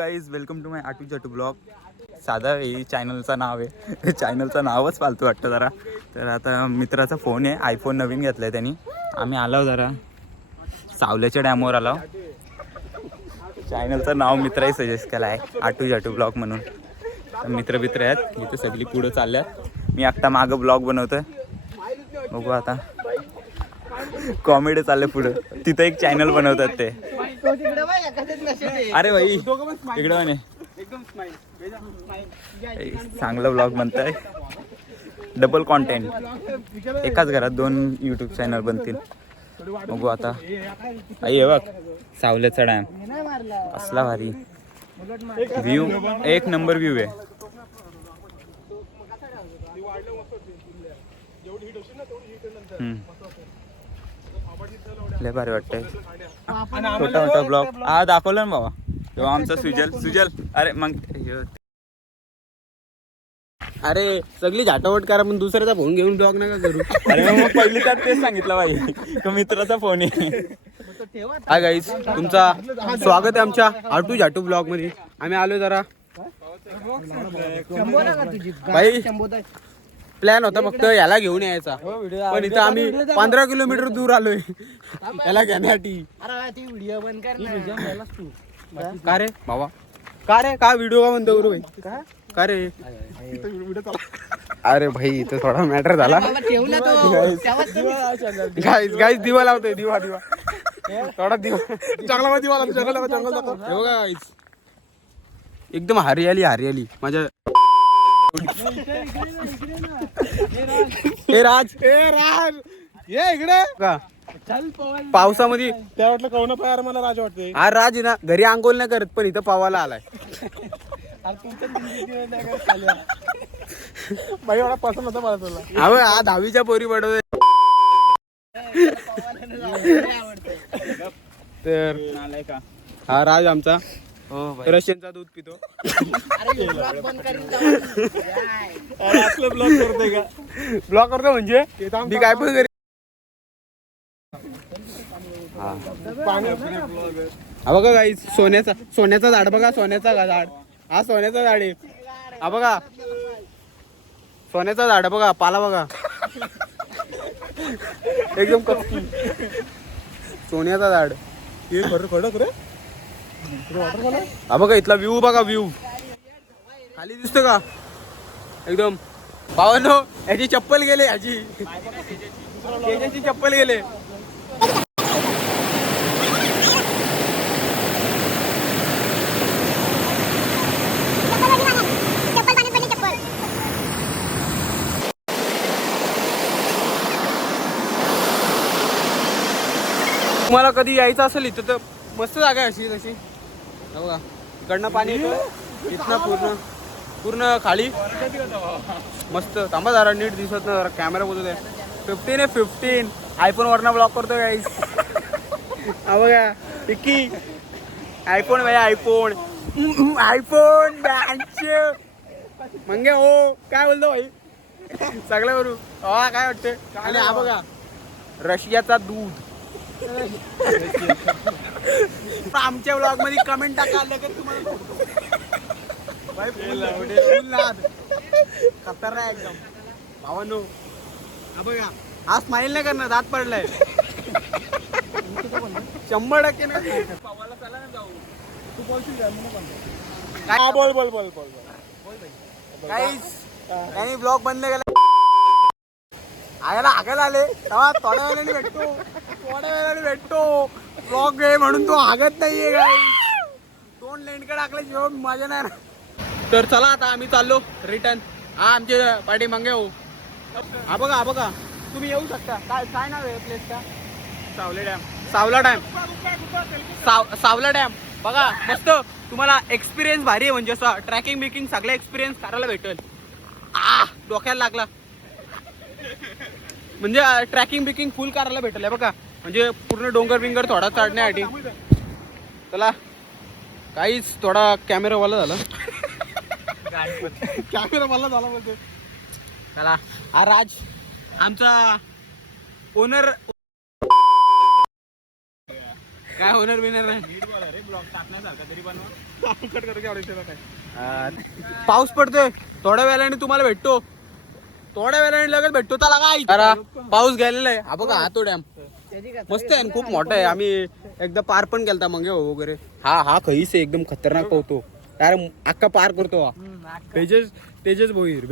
Guys welcome to my आटू जाटू blog. साधा हे चॅनलचं नाव आहे. चॅनलचं नावच फालतू वाटतं जरा. तर आता मित्राचा फोन आहे, आयफोन नवीन घेतला आहे त्यांनी. आम्ही आलो जरा सावल्याच्या डॅमवर आलो. चॅनलचं नाव मित्राही सजेस्ट केलं आहे, आटू जाटू ब्लॉग म्हणून. मित्र आहेत इथे सगळी पुढं चालल्यात. मी एकटा मागं ब्लॉग बनवतोय. बघू आता कॉमेडी चालले पुढं. तिथं एक चॅनल बनवतात ते. अरे भाई इकडं म्हणे चांगलं ब्लॉग बनताय. डबल कॉन्टेंट एकाच घरात 2 यूट्यूब चॅनल बनतील. बघू आता. आई हे बघ सावल्याचा डॅम असला भारी व्ह्यू, एक नंबर व्ह्यू आहे. लय भारी वाटतंय. छोटा मोठा ब्लॉग हा दाखवलं ना बाबा तेव्हा आमचा सुजल. अरे मग अरे सगळी झाटावट करा पण दुसऱ्याचा फोन घेऊन ब्लॉग नका करू. अरे मग पहिली तर तेच सांगितलं बाई का मित्राचा फोन आहे. हाय गाईज, तुमचा स्वागत आहे आमच्या आटू झाटू ब्लॉग मध्ये. आम्ही आलो जरा भाई, प्लॅन होता फक्त याला घेऊन यायचा, पण इथं आम्ही 15 किलोमीटर दूर आलोय याला घेण्यासाठी. का रे बाबा, का रे का व्हिडिओ का म्हणतो भाई, का रे? अरे भाई इथं थोडा मॅटर झाला. गाईज दिवा लावतोय, दिवा थोडा दिवा चांगला दिवा जंगल एकदम हरियाली माझ्या. ए राज ये इकडे का पावसामध्ये त्या वाटलं कवना पायार मला राज वाटते. हा राज ना घरी आंघोळ नाही करत पण इथं पावाला आलाय. बाई एवढा पसंत होता मला तुला. अहो हा 10वीच्या पोरी पडवतोय. तर हा राज आमचा रशियनचा दूध पितो. ब्लॉग करतोय का? ब्लॉग करतो म्हणजे मी काय पण करी. हा बघा गाईज, सोन्याचा झाड बघा, सोन्याचा झाड. हा सोन्याचा झाड आहे. हा बघा सोन्याचा झाड बघा, पाला बघा एकदम कपकी सोन्याचा झाड. हे खडक रे. हा बघा इथला व्ह्यू बघा, व्ह्यू खाली दिसतो का एकदम. भावांनो याची चप्पल गेले, याची चप्पल गेले. तुम्हाला कधी यायचं असेल इथं तर मस्त जागा आहे अशी तशी. बघा इकडनं पाणी इथनं पूर्ण खाली मस्त. थांबा जरा नीट दिसत ना, जरा कॅमेरा बोलतो आहे. 15 आयफोन वरनं ब्लॉक करतो गाईस. हा बघा पिक्की आयफोन भाई, आयफोन मंगे हो काय बोलतो भाई सगळं करू. हा काय वाटते. आणि हा बघा रशियाचा दूध. आमच्या ब्लॉग मध्ये कमेंट टाका लगेच तुम्हाला खतरनाक एकदम. भावांनो हा बघा, हा स्माइल नाही करणार, दात पडलाय 100% नाही. पावाला चला ना जाऊ. तू बोल. काही ब्लॉग बंद केला. हागायला आले तेव्हा थोड्या वेळाने भेटतो ब्लॉग आहे म्हणून तो हागत नाहीये. काय 2 लेंडकडे टाकल्याशिवाय मजा नाही. तर चला आता आम्ही चाललो रिटर्न. हा आमचे पाठी मंगे हो. हा बघा तुम्ही येऊ शकता. काय नाव आहे प्लेस का? सावला डॅम बघा मस्त. तुम्हाला एक्सपिरियन्स भारी आहे, म्हणजे असं ट्रॅकिंग बिकिंग सगळं एक्सपिरियन्स करायला भेटेल. डोक्याला लागला म्हणजे ट्रॅकिंग बिकिंग फुल करायला भेटेल बघा. म्हणजे पूर्ण डोंगर बिंगर थोडा चढण्यासाठी. चला काहीच थोडा कॅमेरावाला झाला. बोलते. चला हा राज आमचा ओनर काय होणार बिणार नाही. कट करू की आवडायचं काय. पाऊस पडतोय, थोड्या वेळाने तुम्हाला भेटतो. थोड्या वेळाने लगेच भेटतो. त्याला काय जरा पाऊस गेलेला आहे. हा बघा, हा तो डॅम मस्त आहे, खूप मोठा आहे. आम्ही एकदा पार पण केलता मग वगैरे. हा खैस आहे, एकदम खतरनाक पोहतो. डायरेक्ट अख्खा पार करतो. हा तेजस भोईर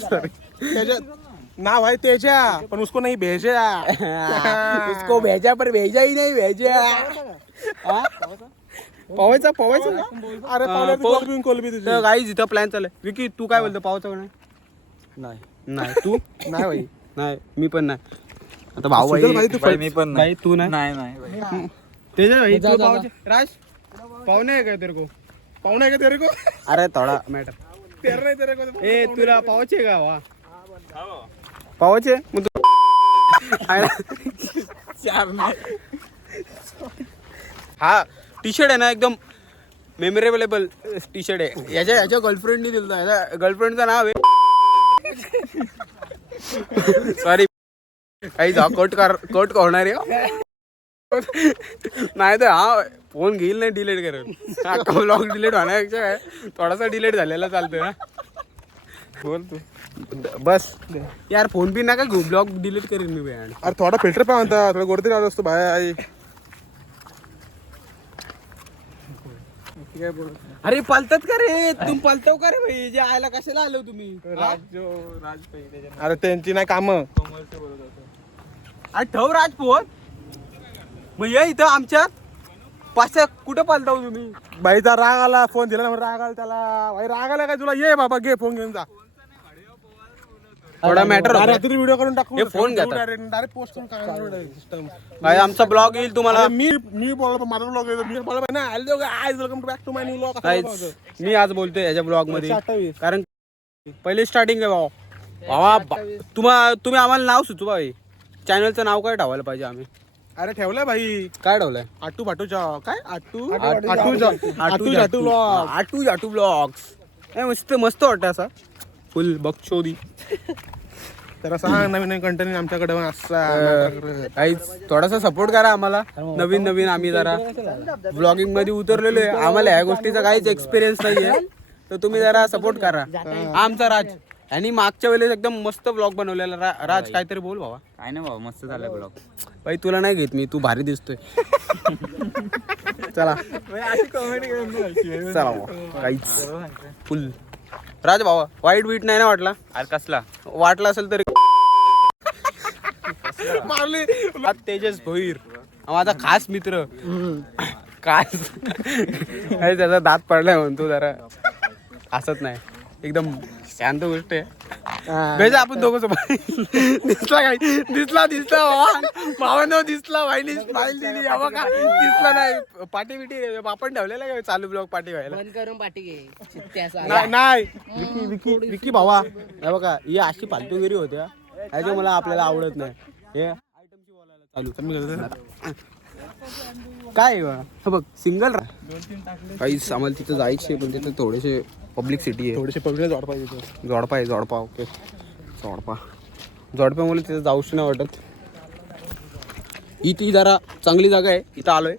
Sorry. त्याच्या नाव आहे त्याच्या, पण उसको नाही भेजा. उसको भेजा पर भेजा ही नाही भेजा. पवायचा अरे पावलं कोलबी तुझी. तर गाईज इथं प्लॅन चालू आहे. विकी तू काय बोलतो, पावायचा का नाही? नाही तू नाही भाई. नाही, मी पण नाही. आता भाऊ भाई तू भाई मी पण नाही. भाई तू नाही. नाही तेजा भाई तू पावायचे. राज पाहुणे आहे काय तेरे को? पाहुणा आहे का तेरे को? अरे थोडा मॅटर. तेरा नाही तेरे को. ए तुला पावायचे का? वा पावायचे मग तू हा टी शर्ट आहे ना, एकदम मेमोरेबल टी शर्ट आहे. याच्या गर्लफ्रेंडनी दिलं. याच्या गर्लफ्रेंडचं नाव आहे सॉरी काही जा कट होणार आहे. नाही तर हा फोन घेईल नाही, डिलीट करेल. अख्खा ब्लॉग डिलीट होण्यापेक्षा काय थोडासा डिलीट झालेला चालतोय ना. बोल तू. बस यार, फोन बी नका घेऊ, ब्लॉग डिलीट करेन मी बॅन. अरे थोडा फिल्टर पण म्हणता, थोडा गोडतरी आलो असतो भाई. अरे पालतात का रे? तुम्ही पालताव का रे भाई? जे आयला कशाला आलो तुम्ही? अरे त्यांची नाही काम. अरे ठेव राजपोत मग या इथं आमच्या पाच कुठं पालताव तुम्ही? बाईचा राग आला, फोन दिला ना, राग आला त्याला. भाई राग आला काय तुला? ये बाबा घे फोन घेऊन जा. थोडा मॅटर रात्री व्हिडिओ करून टाकू. हे फोन घेता. डायरेक्ट पोस्ट करून काय भाई आमचा ब्लॉग येईल तुम्हाला. मी बोललो माझा ब्लॉग येतो. मी बोललो ना hello guys welcome back to my new blog. Guys, मी आज बोलतोय याच्या ब्लॉग मध्ये, कारण पहिले स्टार्टिंग आहे भावा. तुम्ही आम्हाला नाव सुचवा भाई. चॅनलचं नाव काय ठेवायला पाहिजे आम्ही? अरे ठेवलाय भाई, काय ठेवलंय? आटू भाटूचा काय आटू आटू ब्लॉग्स. मस्त मस्त वाटतं असा फुल बक्षोदी. तर सांग नवीन नवीन कंटेंट आमच्याकडे काहीच थोडासा सपोर्ट करा आम्हाला. नवीन आम्ही जरा ब्लॉगिंग मध्ये उतरलेलो आहे. आम्हाला ह्या गोष्टीचा काहीच एक्सपिरियन्स नाहीये, तर तुम्ही जरा सपोर्ट करा. आमचा राज आणि मागच्या वेळेस एकदम मस्त ब्लॉग बनवलेला. राज काहीतरी बोल भावा. काय नाही भाऊ, मस्त झालं ब्लॉग. भाई तुला नाही घेत मी, तू भारी दिसतोय. चला चला काहीच फुल. राज भावा वाईट बीट नाही ना वाटला? अरे कसला वाटला असेल तरी मारली. तेजस भोईर माझा खास मित्र. खास अरे त्याचा दात पडलाय म्हणतो, जरा हसत नाही, एकदम शांत गोष्ट आहे. भेजा आपण दोघं सोबत. दिसला काय? दिसला भावानो दिसला. वाहिनी स्माइल दिली. बघा दिसला नाही. पाठी बिटी आपण ठेवलेला काय चालू ब्लॉग पाठी व्हायला? बंद करून पाठी घे. नाही विकी भावा हे बघा, ही अशी फालतूगिरी होत्या ह्याच्या मला आपल्याला आवडत नाही. हे आयटमची बोलायला चालू काय हे बघ सिंगल काहीच. आम्हाला तिथं जायचे, पण तिथं थोडेसे पब्लिक सिटी आहे. थोडेसे पब्लिक जोड पाहिजे. जोडपा ओके. जोडप्यामुळे तिथं जाऊच नाही वाटत. ती जरा चांगली जागा आहे. इथं आलोय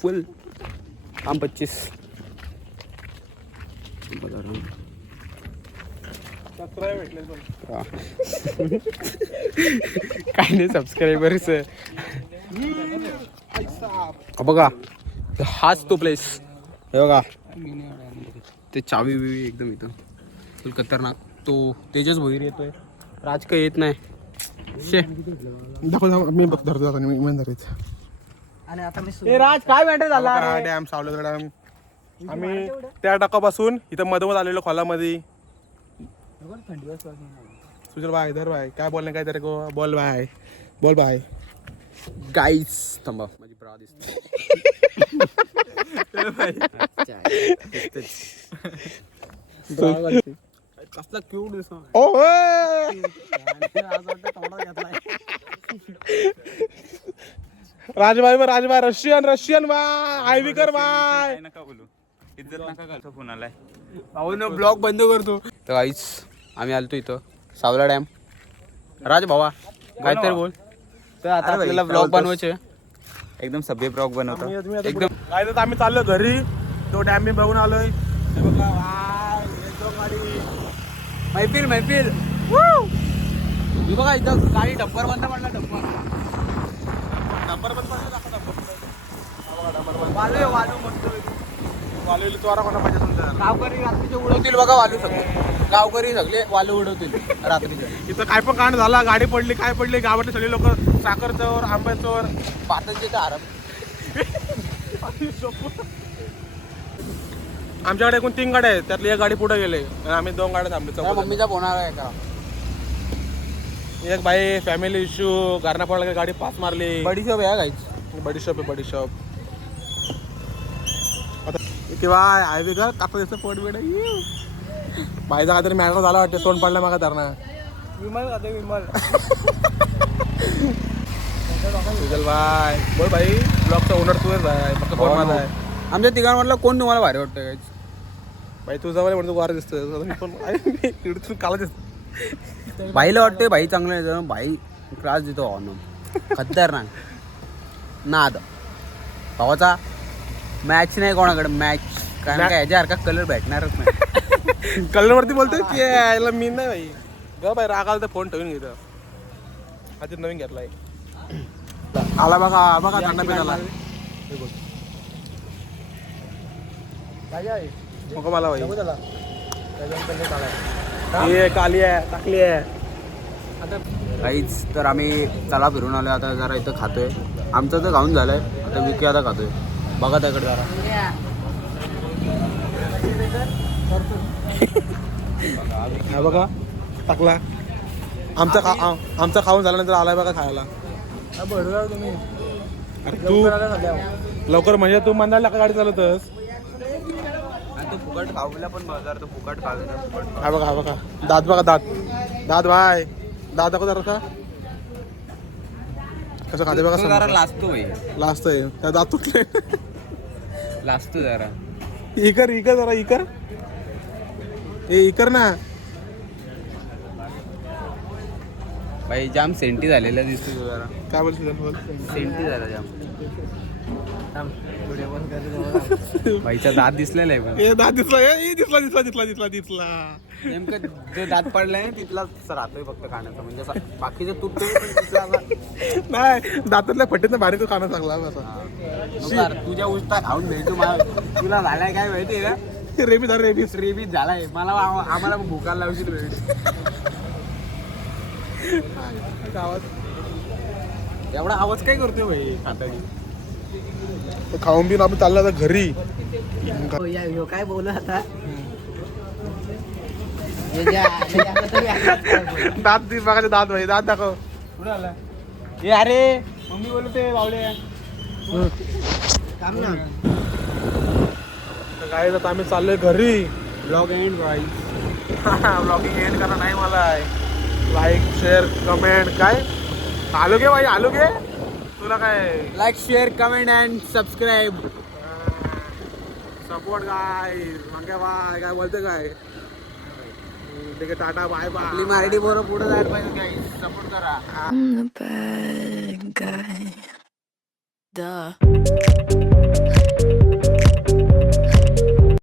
फुल काम 25. काय नाही सबस्क्रायबर्स बघा. हाच तो प्लेस हे बघा. ते चावी बिवी एकदम इथं फुल खतरनाक. तो तेजस भोईर येतोय, राज काही येत नाही. शे मी धरतो मी इमानदारीत. आणि आता मी ए राज काय मॅटर झाला? डॅम सावलेला डॅम. आम्ही त्या टाकापासून इथं मधोमध आलेलो खोलामध्ये. सुजल भाई धर भाई काय बोलणे काय तरी को बोल भाई. गाईस थांबा माझी ब्रा दिसते. कसला क्यूट दिसतो. राजभाई रशियन भाई आयविकर भाई. नका बोलू, इज्जत नका घालतो कुणाला. भाऊ न ब्लॉग बंद करतो. तर गाईस आम्ही आलतो इथं सावला डॅम. राज भावा काहीतरी बोल. तर आता आपल्याला ब्लॉग बनवायचे. एकदम सभ्य ब्लॉग बनवतो. एकदम काय तर आम्ही चाललो घरी. तो डॅम मी बघून आलोय. हे बघा, वाय, एकदम गाडी. मैफिल ही बघा इथं गाडी डब्बर बंद पडला डब्बर. डंपर पण पाहिजे, दाखव डंपर. हा बघा, डंपर पण. वालू मस्त वालेली चोरा कोणा पाहिजे तुमच्या. गावकरी रात्रीचे उडवतील बघा वालू सगळे. गावकरी सगळे वालू उडवतील रात्रीचे. इथं काय पण कांड झाला, गाडी पडली, काय पडली, गावातले सगळे लोक साखर चोर, आंबे चोर. पातांचे तर आराम. आमच्याकडे एकूण 3 गाड्या आहेत, त्यातली एक गाडी पुढे गेले आणि आम्ही 2 गाड्या थांबले त्या मम्मीचा फोन आला आहे का? एक बाई फॅमिली इश्यू गारणा पडला, गाडी पास मारली. बडीशॉप आहे गाईच. बडीशॉप आहे, बडीशॉप. आता किंवा हायवे का कापसाचं पोट बेड बाईचा काहीतरी मॅटर झाला वाटते, तोंड पडला मागा धरणा. विमल खाते विमल. सुजल बाय बोल भाई, ब्लॉगचा ओनर तू आहे, फक्त फोन माझा आहे. आमच्या तिघांमधलं कोण तुम्हाला भारी वाटतं गाईच? भाई तू जवळ म्हणतो वार दिसतोय, काला दिसतो. भाईला वाटते भाई चांगलं आहे. भाई क्लास देतो भावानं खतरनाक नाद. भावाचा मॅच नाही कोणाकडे मॅच, कारण का याच्यासारखा कलर भेटणारच नाही. कलरवरती बोलतोय की याला मी नाही भाई. ग बाई राग आला तर फोन ठेवून घेतो. आधी नवीन घेतलाय. आला बघा बघा, थंडा पिण्याला नको मला भाई. हे काली आहे, टाकली आहे. काहीच तर आम्ही चला फिरून आलो. आता जरा इथं खातोय. आमचं तर खाऊन झालंय, आता विकी आता खातोय. बघा त्याकडे जरा. हा बघा टाकला. आमचा खाऊन झाल्यानंतर आलाय बघा खायला. अरे तू लवकर म्हणजे तू मंदाला का गाडी चालवतस. तो फुकट खाऊला पण बाजार तो फुकट खाल्ला. हा बघा, हा बघा दात बघा, दात दात भाई, दात दाखव जरा का कसं खाते बघा. जरा लाजतो भाई, लास्ट आहे त्या दात तुटले. लाजतो जरा. इकर इकर जरा इकर, ए इकर ना. भाई जाम सेंटी झालेला दिसतो तो जरा. काय बोलतो सेंटी झाला जाम. भाईचा दात दिसलेला आहे पण. ए दात दिसला, ए दिसला दिसला दिसला दिसला दिसला. नेमकं जो दात पडलाय तिथलाच राहतोय फक्त खाण्याचा. म्हणजे असं बाकीचं तुटतोय पण तिथला असा- नाही दातातल्या फटीतनं भारी तो खाना चांगला असा. नको यार, तुझ्या उष्टा खाऊन भेटतो मला. तुला झालाय काय माहितीये का? रेबी झालं रेबीस. रेबीज झालाय मला. आम्हाला भूकाला लावशील वेळ. एवढा आवाज काय करतोय भाई खातानी? खाऊन पिऊन आपण चालला आता घरी. काय बोलू आता. दात बघायचे, दात भाई दात दाखव. कुठं आला? ए अरे मम्मी बोलते बावले. काय आता आम्ही चाललोय घरी. Blog end right. Blogging end करा नाही मला. लाईक शेअर कमेंट काय आलो गे भाई, आलो गे तुला काय. Like share comment and subscribe. Support काय मागे बाय काय बोलते काय. ठीक आहे, टाटा बाय बाय. आपली मराठी बरोबर पुढे जायला पाहिजे काही. सपोर्ट करा. I'm the bad guy. Duh.